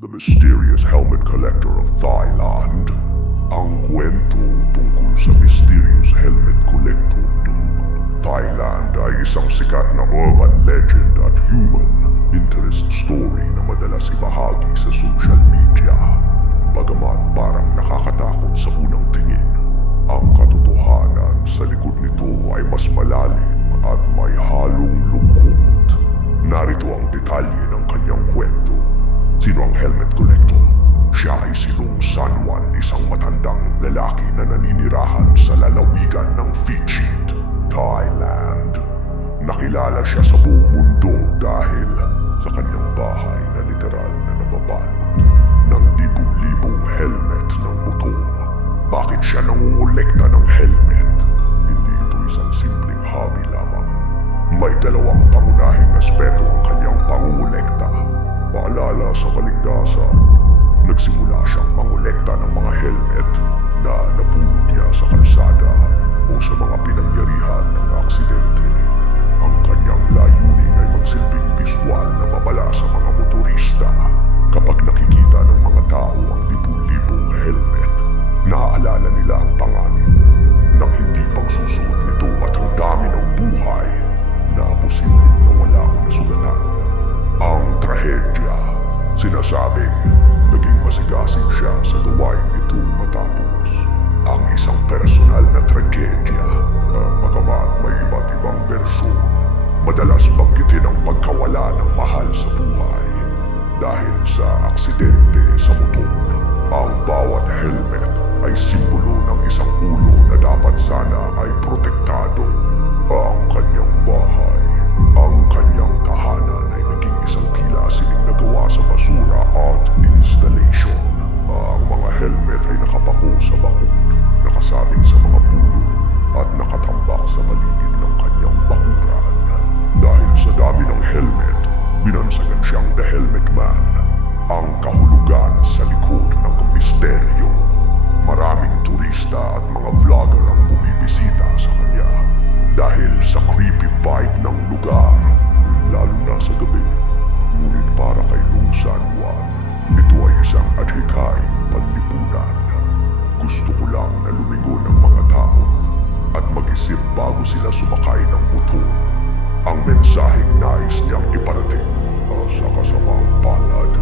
The Mysterious Helmet Collector of Thailand. Ang kwento tungkol sa Mysterious Helmet Collector ng Thailand ay isang sikat na urban legend at human interest story na madalas ibahagi sa social media. Bagamat parang nakakatakot sa unang tingin, ang katotohanan sa likod nito ay mas malalim at may halong lungkot. Narito ang detalye ng kanyang kwento. Sino ang Helmet Collector? Siya ay si Long San Juan, isang matandang lalaki na naninirahan sa lalawigan ng Phichit, Thailand. Nakilala siya sa buong mundo dahil sa kanyang bahay na literal na nababalot ng libu-libong helmet ng motor. Bakit siya nangungolekta ng helmet? Hindi ito isang simpleng hobby lamang. May dalawang pangunahing aspeto ang kanyang pangungolekta. Paalala sa kaligtasan, nagsimula siyang mangolekta ng mga helmet na napulot niya sa kalsada o sa mga pinangyarihan ng aksidente. Ang kanyang layunin ay magsilbing biswal na babala sa mga motorista. Kapag nakikita ng mga tao ang libu-libong helmet, naaalala nila ang panganib ng hindi pagsusuot nito at ang dami ng buhay na posibleng nawala o nasugatan. Ang trahedya, sinasabing naging masigasig siya sa gawain nito matapos ang isang personal na tragedya. Bagamat may iba't ibang bersyon, madalas banggitin ang pagkawala ng mahal sa buhay dahil sa aksidente sa motor. Ang bawat helmet ay simbolo ng isang ulo na dapat sana ay protektado. Ang kanyang bahay, ang kanyang tahanan ay naging isang tila sining nagawa sa basura art installation. Ang mga helmet ay nakapako sa bakod, nakasabing sa mga puno at nakatambak sa paligid ng kanyang bakuran. Dahil sa dami ng helmet, binansagan siyang The Helmet Man, ang kahulugan sa likod ng misteryo. Maraming turista at mga vlogger ang bumibisita sa kanya dahil sa creepy vibe ng lugar, lalo na sa gabi. Ngunit para kay Long San Juan, ito ay isang adhikaing panlipunan. Gusto ko lang na lumingon ang mga tao at mag-isip bago sila sumakay ng motor. Ang mensaheng nais niyang iparating sa kasamang palad